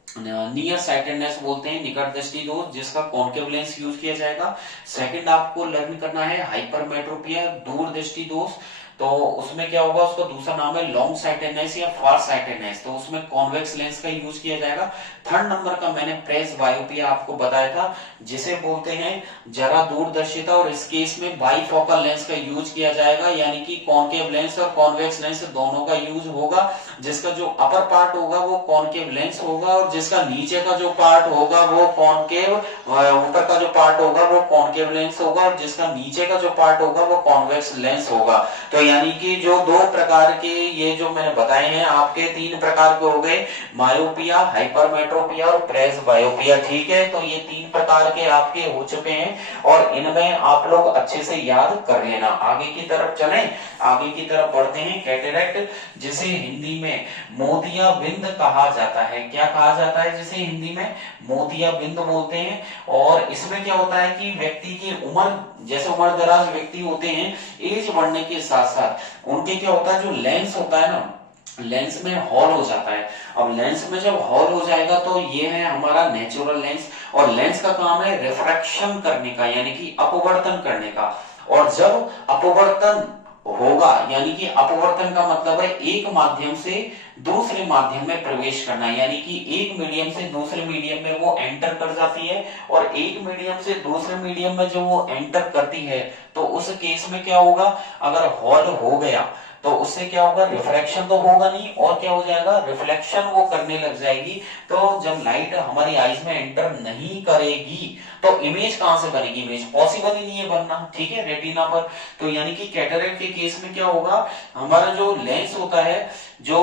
नियर साइटेडनेस बोलते हैं, निकट दृष्टि दोष, जिसका कॉन्केव लेंस यूज किया जाएगा। सेकंड आपको लर्न करना है हाइपरमेट्रोपिया, दूर दृष्टि दोष। तो उसमें क्या होगा, उसका दूसरा नाम है लॉन्ग साइटेडनेस या फार साइटेडनेस, तो उसमें कॉन्वेक्स लेंस का यूज किया जाएगा। थर्ड नंबर का मैंने प्रेस बायोपिया आपको बताया था, जिसे बोलते हैं जरा दूरदर्शिता, और इस केस में बाईफोकल लेंस का यूज किया जाएगा, यानी कि कॉन्केव लेंस और कॉन्वेक्स लेंस दोनों का यूज होगा। जिसका जो अपर पार्ट होगा वो कॉन्केव लेंस होगा, और जिसका नीचे का जो पार्ट होगा वो कॉन्केव, ऊपर का जो पार्ट होगा वो कॉन्केव लेंस होगा, और जिसका नीचे का जो पार्ट होगा वो कॉन्वेक्स लेंस होगा। तो यानी कि जो 2 प्रकार के ये जो मैंने बताए हैं आपके 3 प्रकार के हो गए, मायोपिया, हाइपरमेट्रोपिया और प्रेस बायोपिया, ठीक है। तो ये 3 प्रकार के आपके हो चुके हैं, और इनमें आप लोग अच्छे से याद कर लेना। आगे की तरफ चलें, आगे की तरफ बढ़ते हैं। कैटरेक्ट, जिसे हिंदी में मोतियाबिंद कहा जाता है। क्या कहा जाता है? जिसे हिंदी में मोतियाबिंद बोलते हैं। और इसमें क्या होता है कि व्यक्ति की उम्र, जैसे उम्र दराज व्यक्ति होते हैं, एज बढ़ने के साथ साथ उनके क्या होता है, जो लेंस होता है ना, लेंस में हॉल हो जाता है। अब लेंस में जब हॉल हो जाएगा तो ये है हमारा नेचुरल लेंस, और लेंस का काम है रिफ्रैक्शन करने का, यानी कि अपवर्तन करने का। और जब अपवर्तन होगा, यानी कि अपवर्तन का मतलब है एक माध्यम से दूसरे माध्यम में प्रवेश करना, यानी कि एक मीडियम से दूसरे मीडियम में वो एंटर कर जाती है, और एक मीडियम से दूसरे मीडियम में जो वो एंटर करती है, तो उस केस में क्या होगा, अगर हॉल हो गया तो उससे क्या होगा, रिफ्रैक्शन तो होगा नहीं, और क्या हो जाएगा, रिफ्लेक्शन वो करने लग जाएगी। तो जब लाइट हमारी आईज में एंटर नहीं करेगी तो इमेज कहां से बनेगी, इमेज पॉसिबल ही नहीं है बनना, ठीक है, रेटिना पर। तो यानी कि कैटरेक्ट के केस में क्या होगा, हमारा जो लेंस होता है, जो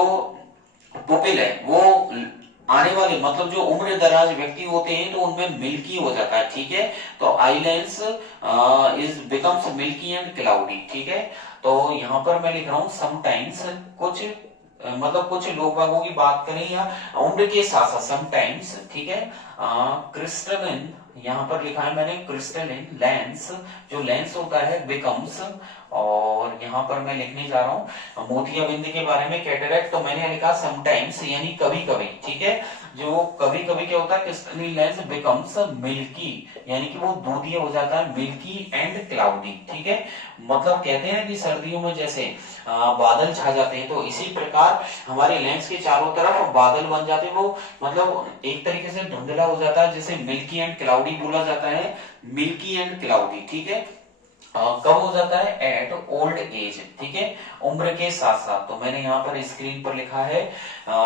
पुपिल है, वो आने वाले मतलब जो उम्र दराज व्यक्ति होते हैं तो उनमें मिल्की हो जाता है, ठीक है। तो eye lens is becomes milky and cloudy, ठीक है। तो यहाँ पर मैं लिख रहा हूं समटाइम्स, कुछ मतलब कुछ लोग बागों की बात करें या उम्र के साथ साथ समटाइम्स, ठीक है। क्रिस्टलिन, यहाँ पर लिखा है मैंने क्रिस्टलिन लेंस, जो लेंस होता है बिकम्स, और यहाँ पर मैं लिखने जा रहा हूँ मोतियाबिंद के बारे में कैटरेक्ट। तो मैंने लिखा समटाइम्स यानी कभी कभी, ठीक है। जो कभी कभी क्या होता है, क्रिस्टलिन लेंस बिकम्स मिल्की, यानी कि वो दूधिया हो जाता है, मिल्की एंड क्लाउडी, ठीक है। मतलब कहते हैं कि सर्दियों में जैसे बादल छा जाते हैं, तो इसी प्रकार हमारे लेंस के चारों तरफ बादल बन जाते हैं, वो मतलब एक तरीके से धुंधला हो जाता है, जिसे मिल्की एंड क्लाउडी बोला जाता है, मिल्की एंड क्लाउडी, ठीक है। कब हो जाता है, एट ओल्ड एज, ठीक है, उम्र के साथ साथ। तो मैंने यहाँ पर स्क्रीन पर लिखा है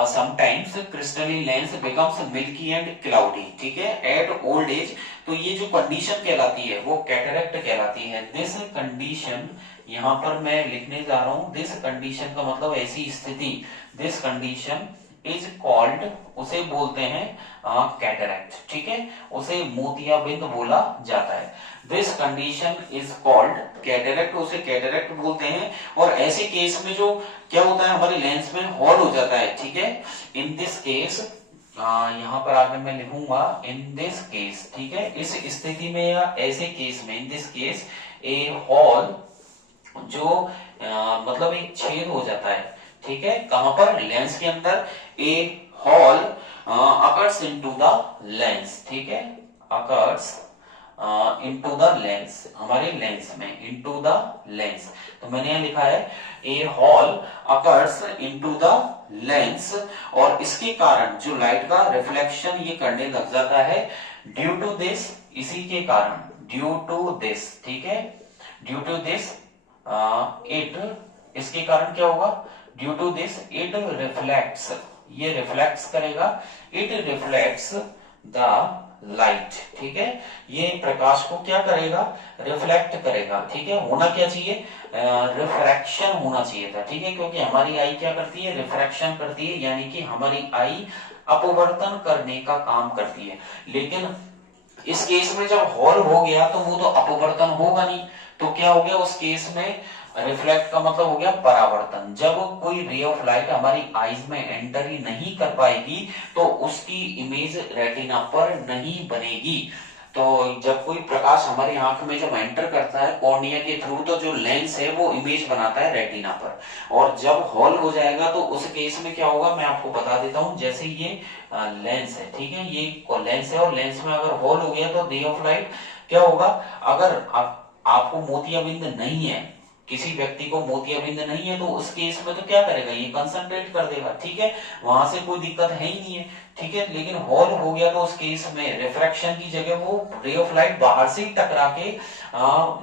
sometimes crystalline lens becomes milky and cloudy, ठीक है, एट ओल्ड एज। तो ये जो कंडीशन कहलाती है वो कैटरेक्ट कहलाती है। दिस कंडीशन, यहाँ पर मैं लिखने जा रहा हूं, दिस कंडीशन का मतलब ऐसी स्थिति, दिस कंडीशन इज कॉल्ड, उसे बोलते हैं कैटरेक्ट, ठीक है, उसे मोतियाबिंद बोला जाता है। This condition is called cataract, उसे कैटरेक्ट बोलते हैं। और ऐसे केस में जो क्या होता है, हमारे लेंस में हॉल हो जाता है, ठीक है। इन दिस केस, यहाँ पर आगे मैं लिखूंगा इन दिस केस, ठीक है, इस स्थिति में या ऐसे केस में, in this case A hall, जो मतलब एक छेद हो जाता है, ठीक है, कहां पर, लेंस के अंदर। A hole occurs into the lens, ठीक है, अकर्स इनटू द लेंस, हमारे लेंस में, इनटू द लेंस। तो मैंने यहां लिखा है a hole occurs into the lens, और इसके कारण जो लाइट का रिफ्लेक्शन ये करने लग जाता है, ड्यू टू दिस, इसी के कारण, ड्यू टू दिस, ठीक है, ड्यू टू दिस इट, इसके कारण क्या होगा, due to this it reflects, ये रिफ्लेक्ट्स करेगा, इट रिफ्लेक्ट्स द लाइट, ठीक है, ये प्रकाश को क्या करेगा, रिफ्लेक्ट करेगा, ठीक है, होना क्या चाहिए, रिफ्रैक्शन होना चाहिए था, ठीक है, क्योंकि हमारी आई क्या करती है, रिफ्रैक्शन करती है, यानी कि हमारी आई अपवर्तन करने का काम करती है। लेकिन इस केस में जब हॉल हो गया तो वो तो अपवर्तन होगा नहीं, तो क्या हो गया उस केस में, रिफ्लेक्ट का मतलब हो गया परावर्तन। जब कोई रे ऑफ लाइट हमारी आईज में एंटर ही नहीं कर पाएगी तो उसकी इमेज रेटिना पर नहीं बनेगी। तो जब कोई प्रकाश हमारी आंख में जब एंटर करता है कॉर्निया के थ्रू, तो जो लेंस है वो इमेज बनाता है रेटिना पर, और जब हॉल हो जाएगा तो उस केस में क्या होगा मैं आपको बता देता हूं। जैसे ये लेंस है, ठीक है, ये लेंस है, और लेंस में अगर हॉल हो गया तो रे ऑफ लाइट क्या होगा, अगर आपको मोतियाबिंद नहीं है, किसी व्यक्ति को मोतियाबिंद नहीं है, तो उस केस में तो क्या करेगा, ये कंसंट्रेट कर देगा, ठीक है, वहां से कोई दिक्कत है ही नहीं है, ठीक है। लेकिन हॉल हो गया तो उस केस में रिफ्रैक्शन की जगह वो रे ऑफ लाइट बाहर से ही टकरा के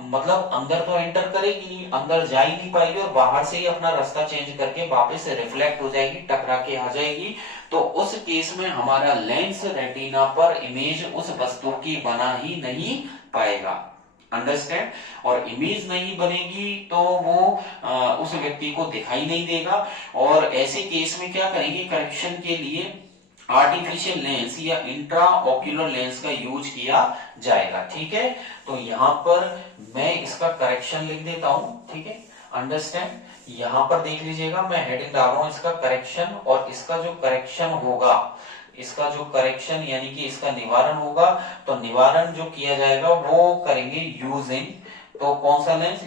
मतलब अंदर तो एंटर करेगी नहीं, अंदर जा ही नहीं पाएगी, और बाहर से ही अपना रास्ता चेंज करके वापस रिफ्लेक्ट हो जाएगी, टकरा के आ जाएगी। तो उस केस में हमारा लेंस रेटिना पर इमेज उस वस्तु की बना ही नहीं पाएगा, अंडरस्टैंड। और इमेज नहीं बनेगी तो वो उस व्यक्ति को दिखाई नहीं देगा। और ऐसे केस में क्या करेंगे, करेक्शन के लिए आर्टिफिशियल लेंस या इंट्रा ऑक्यूलर लेंस का यूज किया जाएगा, ठीक है। तो यहां पर मैं इसका करेक्शन लिख देता हूं, ठीक है, अंडरस्टैंड। यहां पर देख लीजिएगा, मैं हेडिंग डाल रहा हूं इसका करेक्शन, और इसका जो करेक्शन होगा, इसका जो करेक्शन यानी कि इसका निवारण होगा, तो निवारण जो किया जाएगा वो करेंगे यूजिंग, तो कौन सा लेंस,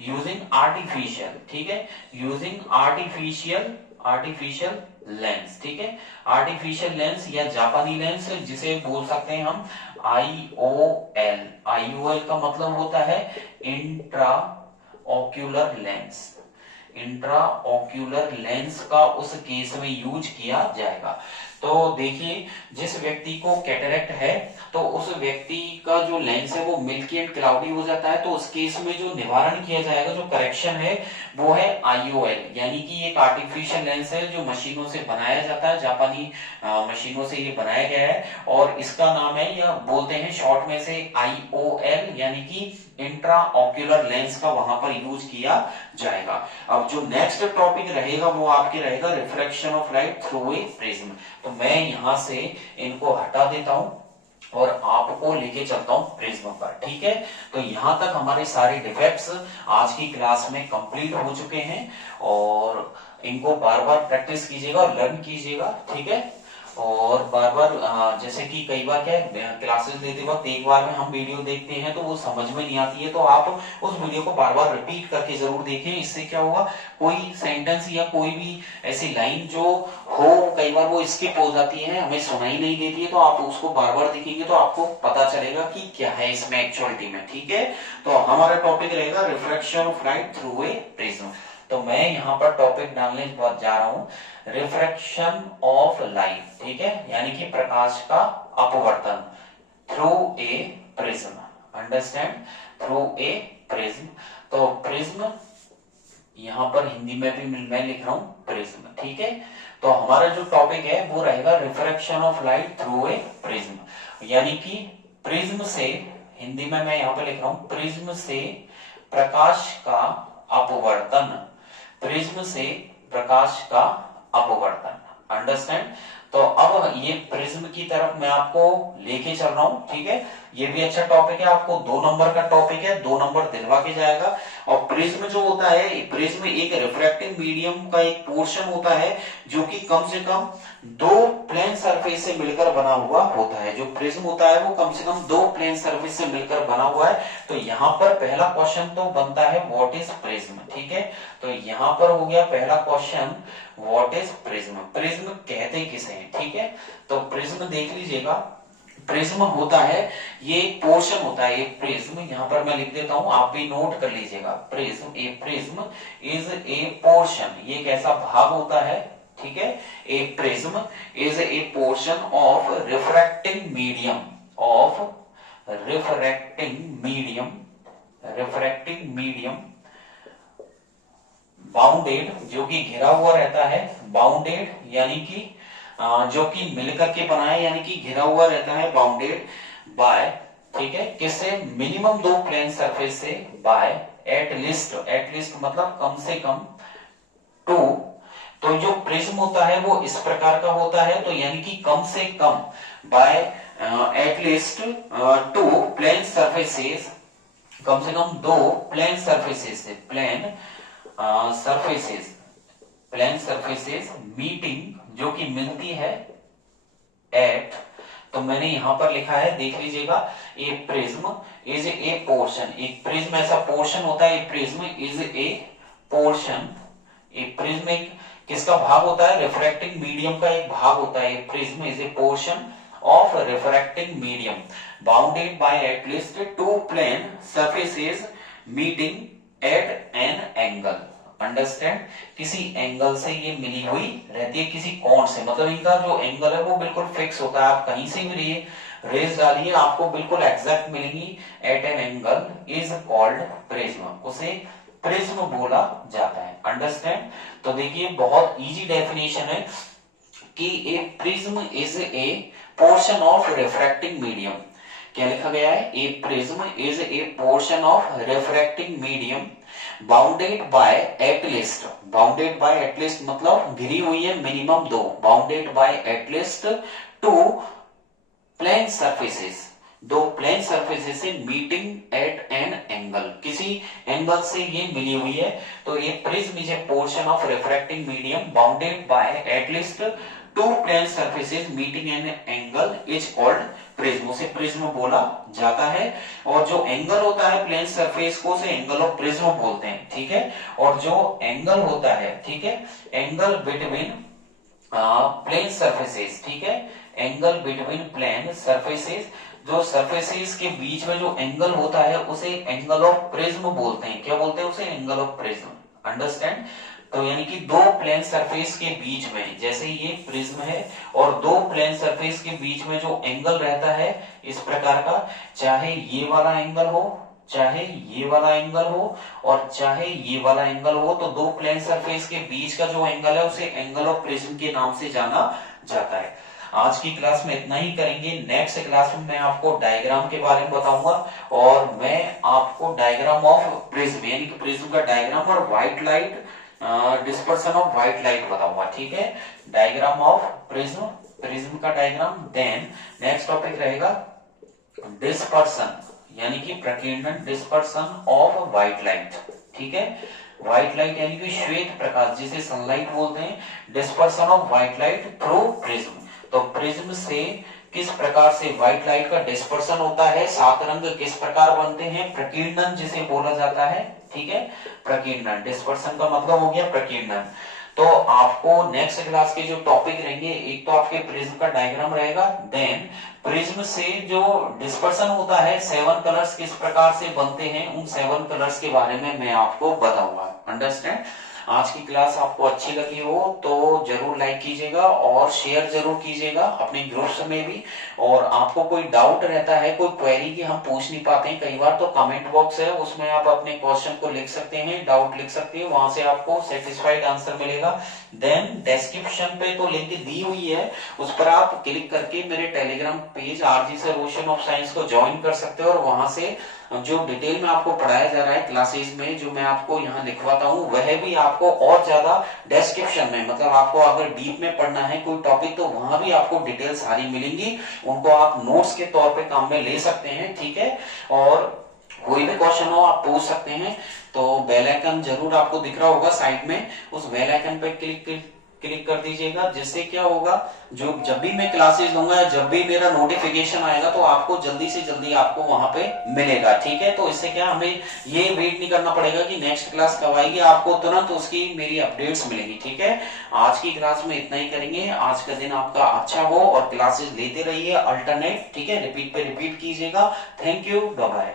यूजिंग आर्टिफिशियल, ठीक है, यूजिंग आर्टिफिशियल लेंस, ठीक है, आर्टिफिशियल लेंस या जापानी लेंस जिसे बोल सकते हैं हम IOL। IOL का मतलब होता है intra ocular lens, intra ocular lens का उस केस में यूज किया जाएगा। तो देखिए, जिस व्यक्ति को कैटरेक्ट है तो उस व्यक्ति का जो लेंस है वो मिल्की एंड क्लाउडी हो जाता है, तो उस केस में जो निवारण किया जाएगा, जो करेक्शन है वो है IOL, यानी कि एक आर्टिफिशियल लेंस है जो मशीनों से बनाया जाता है, जापानी मशीनों से ये बनाया गया है, और इसका नाम है, या बोलते हैं शॉर्ट में से IOL, यानी कि इंट्रा ऑक्यूलर लेंस का वहां पर यूज किया जाएगा। अब जो नेक्स्ट टॉपिक रहेगा वो आपके रहेगा reflection of light through a prism. तो मैं यहां से इनको हटा देता हूं और आपको लेके चलता हूं प्रिज्म पर, ठीक है। तो यहां तक हमारे सारे डिफेक्ट्स आज की क्लास में कंप्लीट हो चुके हैं, और इनको बार बार प्रैक्टिस कीजिएगा और लर्न कीजिएगा, ठीक है। और बार बार जैसे कि कई बार क्या है, क्लासेस लेते वक्त एक बार में हम वीडियो देखते हैं तो वो समझ में नहीं आती है, तो आप उस वीडियो को बार बार रिपीट करके जरूर देखें। इससे क्या होगा, कोई सेंटेंस या कोई भी ऐसी लाइन जो हो, कई बार वो स्किप हो जाती है, हमें सुनाई नहीं देती है, तो आप उसको बार बार देखेंगे तो आपको पता चलेगा कि क्या है इसमें एक्चुअलिटी में, ठीक है। तो हमारा टॉपिक रहेगा reflection of light through a prism. तो मैं यहाँ पर टॉपिक डालने जा रहा हूं रिफ्रैक्शन ऑफ लाइट, ठीक है, यानी कि प्रकाश का अपवर्तन through a prism, understand, through a prism. तो प्रिज्म यहां पर हिंदी में भी मैं लिख रहा हूं प्रिज्म, ठीक है। तो हमारा जो टॉपिक है वो रहेगा refraction of light through a prism, यानी कि प्रिज्म से, हिंदी में मैं यहां पर लिख रहा हूं प्रिज्म से प्रकाश का अपवर्तन, प्रिज्म से प्रकाश का अपवर्तन, अंडरस्टैंड। तो अब ये प्रिज्म की तरफ मैं आपको लेके चल रहा हूं, ठीक है। ये भी अच्छा टॉपिक है, आपको 2 नंबर का टॉपिक है, 2 नंबर दिलवा के जाएगा। और प्रिज्म जो होता है, प्रिज्म एक रिफ्रैक्टिंग मीडियम का एक पोर्शन होता है जो कि कम से कम 2 प्लेन सरफेस से मिलकर बना हुआ होता है। जो प्रिज्म होता है वो कम से कम 2 प्लेन सरफेस से मिलकर बना हुआ है। तो यहाँ पर पहला क्वेश्चन तो बनता है व्हाट इज प्रिज्म, ठीक है। तो यहाँ पर हो गया पहला question, what is prism, prism कहते किसे हैं, ठीक है। तो प्रिज्म देख लीजिएगा, प्रिज्म होता है, ये पोर्शन होता है, एक प्रिज्म, यहां पर मैं लिख देता हूं, आप भी नोट कर लीजिएगा, prism, a prism is a portion, ये एक ऐसा भाग होता है, ठीक है। A prism is a portion of refracting medium, of refracting medium bounded, जो कि घिरा हुआ रहता है, बाउंडेड यानी कि जो कि मिलकर के बना है, यानी कि घिरा हुआ रहता है, बाउंडेड बाय, ठीक है, किससे, मिनिमम दो प्लेन सरफेस से, बाय एट लिस्ट मतलब कम से कम टू। तो जो प्रिज्म होता है वो इस प्रकार का होता है, तो यानी कि कम से कम by at least two plane surfaces, कम से कम दो प्लेन सरफेसेस से, प्लेन सरफेसेस मीटिंग, जो कि मिलती है एट, तो मैंने यहां पर लिखा है, देख लीजिएगा, a prism is a portion, एक प्रिज्म ऐसा पोर्शन होता है, a prism is a portion, a prism एक किसका भाग होता है, रिफ्रैक्टिंग मीडियम का एक भाग होता है, a prism is a portion of refracting medium bounded by at least two plane surfaces meeting at an angle, understand, किसी एंगल से ये मिली हुई रहती है, किसी कोण से, मतलब इनका जो एंगल है वो बिल्कुल फिक्स होता है, आप कहीं से भी रेज डालिए आपको बिल्कुल एग्जैक्ट मिलेंगी, at an angle is called prism, उसे प्रिज्म बोला जाता है, अंडरस्टैंड। तो देखिए बहुत इजी डेफिनेशन है कि a prism is a portion of refracting medium, क्या लिखा गया है, a prism is a portion of refracting medium bounded by at least, bounded by at least मतलब घिरी हुई है मिनिमम दो, bounded by at least two plane surfaces, दो प्लेन सरफेसेस से मीटिंग एट एन एंगल, किसी एंगल से ये मिली हुई है, तो ये prism is a portion of refracting medium bounded by at least two plane surfaces meeting an angle is called prism, उसे प्रिज्म बोला जाता है। और जो एंगल होता है प्लेन सरफेस को उसे एंगल ऑफ प्रिज्म बोलते हैं, ठीक है। और जो एंगल होता है, ठीक है, एंगल बिटवीन प्लेन सरफेसेस, ठीक है, एंगल बिटवीन प्लेन सरफेसेस, जो सरफेसेस के बीच में जो एंगल होता है उसे एंगल ऑफ प्रिज्म बोलते हैं, क्या बोलते हैं उसे, एंगल ऑफ प्रिज्म, अंडरस्टैंड। तो यानी कि दो प्लेन सरफेस के बीच में, जैसे ये प्रिज्म है और दो प्लेन सरफेस के बीच में जो एंगल रहता है इस प्रकार का, चाहे ये वाला एंगल हो, चाहे ये वाला एंगल हो और चाहे ये वाला एंगल हो, तो दो प्लेन सरफेस के बीच का जो एंगल है उसे एंगल ऑफ प्रिज्म के नाम से जाना जाता है। आज की क्लास में इतना ही करेंगे, नेक्स्ट क्लास में मैं आपको डायग्राम के बारे में बताऊंगा और मैं आपको डायग्राम ऑफ प्रिज्म यानी कि प्रिज्म का डायग्राम और white light dispersion of white light बताऊंगा, ठीक है, डायग्राम ऑफ प्रिज्म, प्रिज्म का डायग्राम। देन नेक्स्ट टॉपिक रहेगा डिस्पर्सन यानी कि प्रकीर्णन, डिस्पर्सन ऑफ व्हाइट लाइट, ठीक है, व्हाइट लाइट यानी कि श्वेत प्रकाश जिसे सनलाइट बोलते हैं, dispersion of white light through prism, तो प्रिज्म से किस प्रकार से व्हाइट लाइट का डिस्पर्सन होता है, सात रंग किस प्रकार बनते हैं, प्रकीर्णन जिसे बोला जाता है, ठीक है, प्रकीर्णन, डिस्पर्सन का मतलब हो गया प्रकीर्णन। तो आपको नेक्स्ट क्लास के जो टॉपिक रहेंगे, एक तो आपके प्रिज्म का डायग्राम रहेगा, देन प्रिज्म से जो डिस्पर्सन होता है, 7 कलर्स किस प्रकार से बनते हैं, उन 7 कलर्स के बारे में मैं आपको बताऊंगा, अंडरस्टैंड। आज की क्लास आपको अच्छी लगी हो तो जरूर लाइक कीजिएगा और शेयर जरूर कीजिएगा अपने ग्रुप्स में भी, और आपको कोई डाउट रहता है, कोई क्वेरी की हम पूछ नहीं पाते हैं कई बार, तो कमेंट बॉक्स है उसमें आप अपने क्वेश्चन को लिख सकते हैं, डाउट लिख सकते हैं, वहां से आपको सेटिस्फाइड आंसर मिलेगा। देन डिस्क्रिप्शन पे तो लिंक दी हुई है, उस पर आप क्लिक करके मेरे telegram page RG sir ocean of science को ज्वाइन कर सकते हो और वहां से जो डिटेल में आपको पढ़ाया जा रहा है क्लासेस में, जो मैं आपको यहाँ लिखवाता हूँ, वह भी आपको और ज्यादा डिस्क्रिप्शन में, मतलब आपको अगर डीप में पढ़ना है कोई टॉपिक तो वहां भी आपको डिटेल सारी मिलेंगी, उनको आप नोट्स के तौर पे काम में ले सकते हैं, ठीक है। और कोई भी क्वेश्चन हो आप पूछ सकते हैं। तो बेल आइकन जरूर आपको दिख रहा होगा साइड में, उस बेल आइकन पे क्लिक कर दीजिएगा, जिससे क्या होगा, जो जब भी मैं क्लासेस दूंगा, जब भी मेरा नोटिफिकेशन आएगा तो आपको जल्दी से जल्दी आपको वहां पे मिलेगा, ठीक है। तो इससे क्या हमें ये वेट नहीं करना पड़ेगा कि नेक्स्ट क्लास कब आएगी, आपको तुरंत उसकी मेरी अपडेट्स मिलेंगी, ठीक है। आज की क्लास में इतना ही करेंगे, आज का दिन आपका अच्छा हो और क्लासेस लेते रहिए अल्टरनेट, ठीक है, रिपीट पे रिपीट कीजिएगा। Thank you, bye bye.